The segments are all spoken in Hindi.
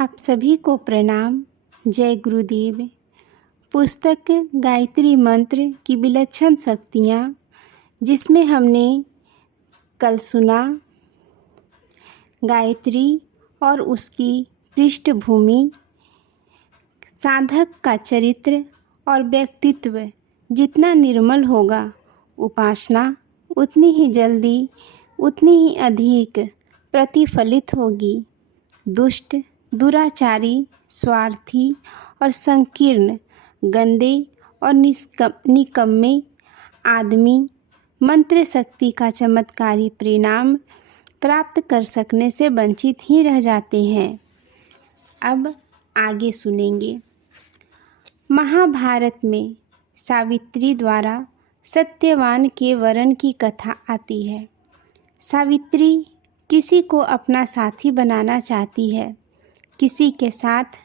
आप सभी को प्रणाम। जय गुरुदेव। पुस्तक गायत्री मंत्र की विलक्षण शक्तियाँ, जिसमें हमने कल सुना गायत्री और उसकी पृष्ठभूमि, साधक का चरित्र और व्यक्तित्व जितना निर्मल होगा, उपासना उतनी ही जल्दी, उतनी ही अधिक प्रतिफलित होगी। दुष्ट, दुराचारी, स्वार्थी और संकीर्ण, गंदे और निकम्मे आदमी मंत्र शक्ति का चमत्कारी परिणाम प्राप्त कर सकने से वंचित ही रह जाते हैं। अब आगे सुनेंगे। महाभारत में सावित्री द्वारा सत्यवान के वरण की कथा आती है। सावित्री किसी को अपना साथी बनाना चाहती है, किसी के साथ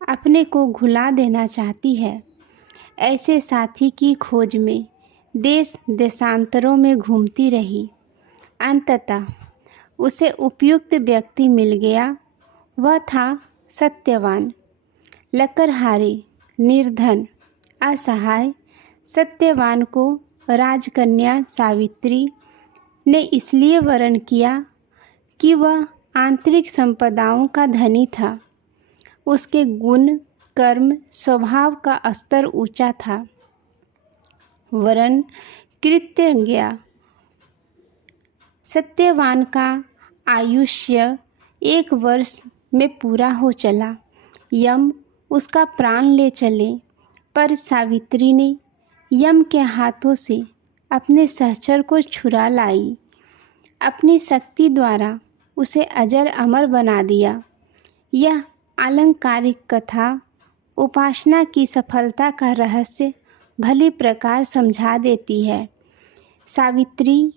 अपने को घुला देना चाहती है। ऐसे साथी की खोज में देश देशांतरों में घूमती रही। अंततः उसे उपयुक्त व्यक्ति मिल गया। वह था सत्यवान। लकड़हारे, निर्धन, असहाय सत्यवान को राजकन्या सावित्री ने इसलिए वरण किया कि वह आंतरिक संपदाओं का धनी था। उसके गुण, कर्म, स्वभाव का स्तर ऊंचा था। वरण कृतज्ञ। सत्यवान का आयुष्य 1 वर्ष में पूरा हो चला। यम उसका प्राण ले चले, पर सावित्री ने यम के हाथों से अपने सहचर को छुड़ा लाई। अपनी शक्ति द्वारा उसे अजर अमर बना दिया। यह अलंकारिक कथा उपासना की सफलता का रहस्य भली प्रकार समझा देती है। सावित्री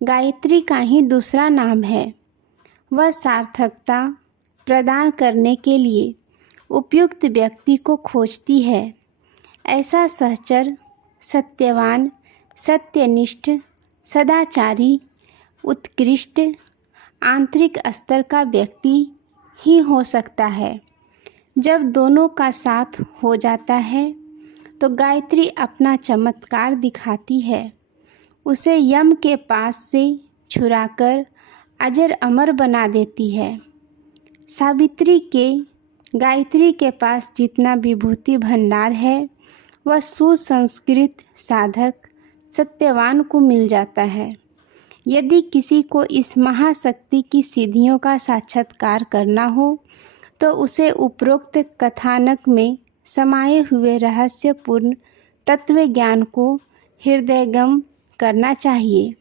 गायत्री का ही दूसरा नाम है। वह सार्थकता प्रदान करने के लिए उपयुक्त व्यक्ति को खोजती है। ऐसा सहचर सत्यवान, सत्यनिष्ठ, सदाचारी, उत्कृष्ट आंतरिक स्तर का व्यक्ति ही हो सकता है। जब दोनों का साथ हो जाता है तो गायत्री अपना चमत्कार दिखाती है। उसे यम के पास से छुड़ाकर अजर अमर बना देती है। सावित्री के गायत्री के पास जितना विभूति भंडार है, वह सुसंस्कृत साधक सत्यवान को मिल जाता है। यदि किसी को इस महाशक्ति की सिद्धियों का साक्षात्कार करना हो तो उसे उपरोक्त कथानक में समाये हुए रहस्यपूर्ण तत्व ज्ञान को हृदयगम करना चाहिए।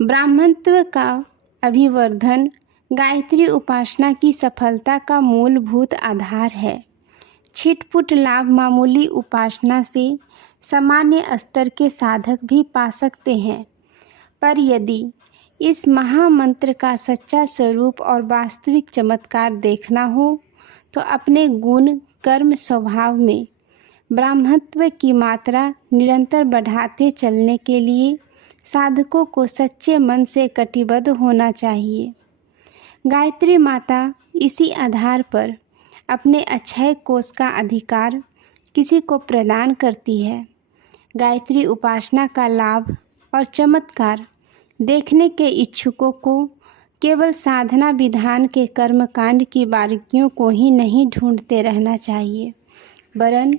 ब्राह्मणत्व का अभिवर्धन गायत्री उपासना की सफलता का मूलभूत आधार है। छिटपुट लाभ मामूली उपासना से सामान्य स्तर के साधक भी पा सकते हैं, पर यदि इस महामंत्र का सच्चा स्वरूप और वास्तविक चमत्कार देखना हो तो अपने गुण, कर्म, स्वभाव में ब्राह्मणत्व की मात्रा निरंतर बढ़ाते चलने के लिए साधकों को सच्चे मन से कटिबद्ध होना चाहिए। गायत्री माता इसी आधार पर अपने अक्षय कोष का अधिकार किसी को प्रदान करती है। गायत्री उपासना का लाभ और चमत्कार देखने के इच्छुकों को केवल साधना विधान के कर्मकांड की बारीकियों को ही नहीं ढूंढते रहना चाहिए, वरन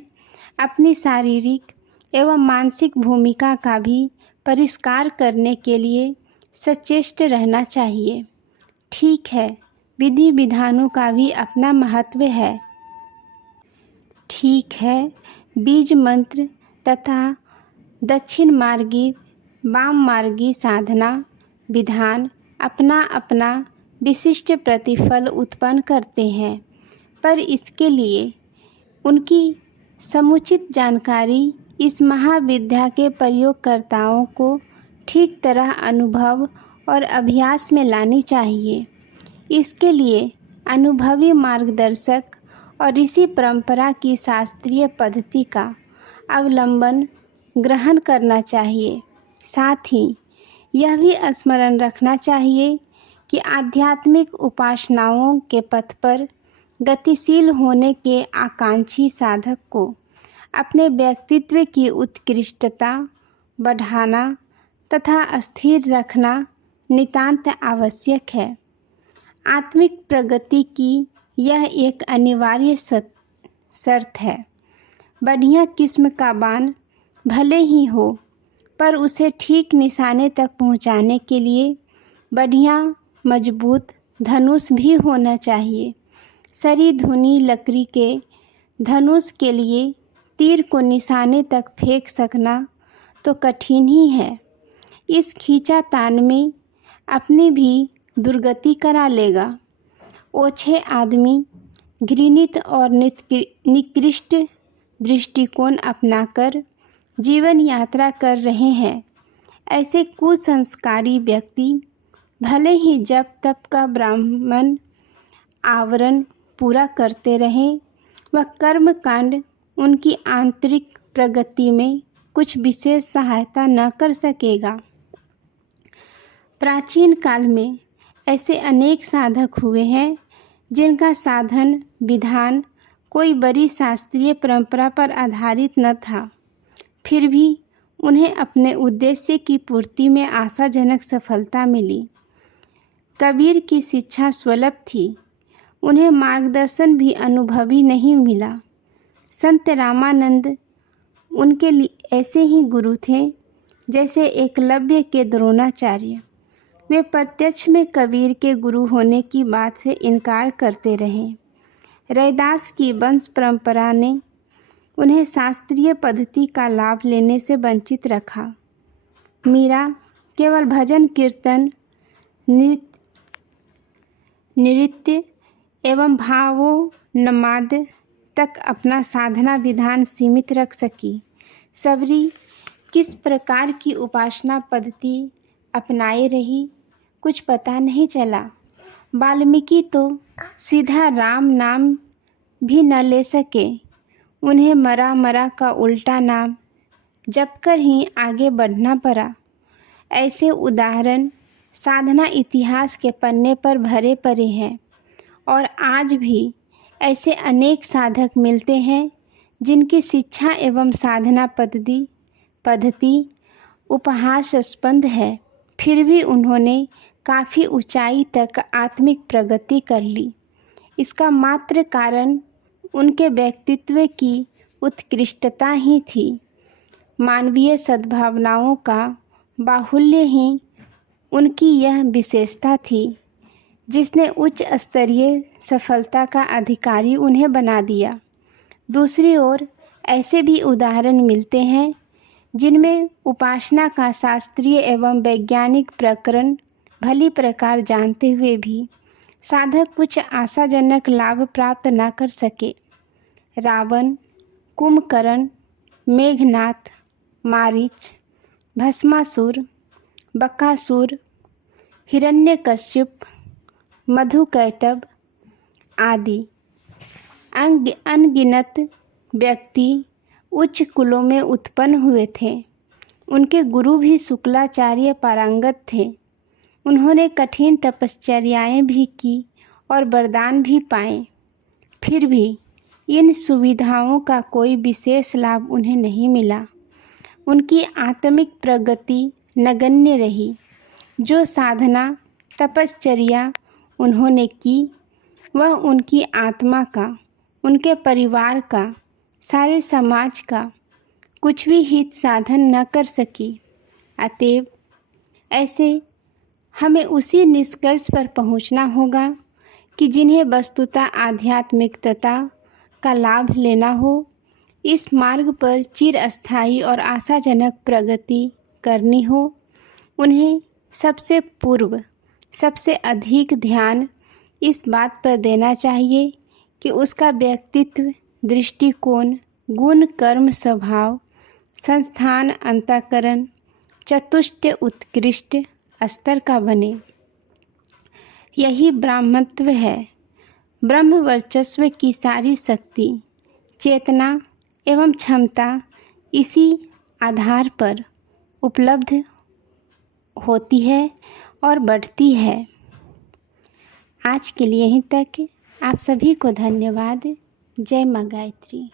अपनी शारीरिक एवं मानसिक भूमिका का भी परिष्कार करने के लिए सचेष्ट रहना चाहिए। ठीक है, विधि विधानों का भी अपना महत्व है। ठीक है, बीज मंत्र तथा दक्षिण मार्गी, वाम मार्गी साधना विधान अपना अपना विशिष्ट प्रतिफल उत्पन्न करते हैं, पर इसके लिए उनकी समुचित जानकारी इस महाविद्या के प्रयोगकर्ताओं को ठीक तरह अनुभव और अभ्यास में लानी चाहिए। इसके लिए अनुभवी मार्गदर्शक और ऋषि परंपरा की शास्त्रीय पद्धति का अवलंबन ग्रहण करना चाहिए। साथ ही यह भी स्मरण रखना चाहिए कि आध्यात्मिक उपासनाओं के पथ पर गतिशील होने के आकांक्षी साधक को अपने व्यक्तित्व की उत्कृष्टता बढ़ाना तथा स्थिर रखना नितांत आवश्यक है। आत्मिक प्रगति की यह एक अनिवार्य शर्त है। बढ़िया किस्म का बाण भले ही हो, पर उसे ठीक निशाने तक पहुंचाने के लिए बढ़िया मजबूत धनुष भी होना चाहिए। सरी धुनी लकड़ी के धनुष के लिए तीर को निशाने तक फेंक सकना तो कठिन ही है। इस खींचातान में अपनी भी दुर्गति करा लेगा। ओछे आदमी घृणित और निकृष्ट दृष्टिकोण अपनाकर जीवन यात्रा कर रहे हैं। ऐसे कुसंस्कारी व्यक्ति भले ही जप तप का ब्राह्मण आवरण पूरा करते रहें, वह कर्म कांड उनकी आंतरिक प्रगति में कुछ विशेष सहायता न कर सकेगा। प्राचीन काल में ऐसे अनेक साधक हुए हैं जिनका साधन विधान कोई बड़ी शास्त्रीय परंपरा पर आधारित न था, फिर भी उन्हें अपने उद्देश्य की पूर्ति में आशाजनक सफलता मिली। कबीर की शिक्षा सुलभ थी, उन्हें मार्गदर्शन भी अनुभवी नहीं मिला। संत रामानंद उनके लिए ऐसे ही गुरु थे जैसे एकलव्य के द्रोणाचार्य। वे प्रत्यक्ष में कबीर के गुरु होने की बात से इनकार करते रहे। रैदास की वंश परंपरा ने उन्हें शास्त्रीय पद्धति का लाभ लेने से वंचित रखा। मीरा केवल भजन कीर्तन नृत्य एवं भावोन्माद तक अपना साधना विधान सीमित रख सकी। सबरी किस प्रकार की उपासना पद्धति अपनाए रही, कुछ पता नहीं चला। वाल्मीकि तो सीधा राम नाम भी न ले सके, उन्हें मरा मरा का उल्टा नाम जपकर ही आगे बढ़ना पड़ा। ऐसे उदाहरण साधना इतिहास के पन्ने पर भरे पड़े हैं और आज भी ऐसे अनेक साधक मिलते हैं जिनकी शिक्षा एवं साधना पद्धति उपहासास्पद है, फिर भी उन्होंने काफ़ी ऊंचाई तक आत्मिक प्रगति कर ली। इसका मात्र कारण उनके व्यक्तित्व की उत्कृष्टता ही थी। मानवीय सद्भावनाओं का बाहुल्य ही उनकी यह विशेषता थी जिसने उच्च स्तरीय सफलता का अधिकारी उन्हें बना दिया। दूसरी ओर ऐसे भी उदाहरण मिलते हैं जिनमें उपासना का शास्त्रीय एवं वैज्ञानिक प्रकरण भली प्रकार जानते हुए भी साधक कुछ आशाजनक लाभ प्राप्त न कर सके। रावण, कुंभकर्ण, मेघनाथ, मारीच, भस्मासुर, बकासुर, हिरण्यकश्यप, मधुकैटभ आदि अनगिनत व्यक्ति उच्च कुलों में उत्पन्न हुए थे। उनके गुरु भी शुक्लाचार्य पारंगत थे। उन्होंने कठिन तपश्चर्याएं भी की और वरदान भी पाए, फिर भी इन सुविधाओं का कोई विशेष लाभ उन्हें नहीं मिला। उनकी आत्मिक प्रगति नगण्य रही। जो साधना तपश्चर्या उन्होंने की वह उनकी आत्मा का, उनके परिवार का, सारे समाज का कुछ भी हित साधन न कर सकी। अतएव ऐसे हमें उसी निष्कर्ष पर पहुंचना होगा कि जिन्हें वस्तुतः आध्यात्मिकता का लाभ लेना हो, इस मार्ग पर चिरस्थायी और आशाजनक प्रगति करनी हो, उन्हें सबसे पूर्व सबसे अधिक ध्यान इस बात पर देना चाहिए कि उसका व्यक्तित्व, दृष्टिकोण, गुण, कर्म, स्वभाव, संस्थान, अंतःकरण चतुष्ट उत्कृष्ट स्तर का बने। यही ब्राह्मत्व है। ब्रह्म वर्चस्व की सारी शक्ति, चेतना एवं क्षमता इसी आधार पर उपलब्ध होती है और बढ़ती है। आज के लिए यहीं तक। आप सभी को धन्यवाद। जय माँ गायत्री।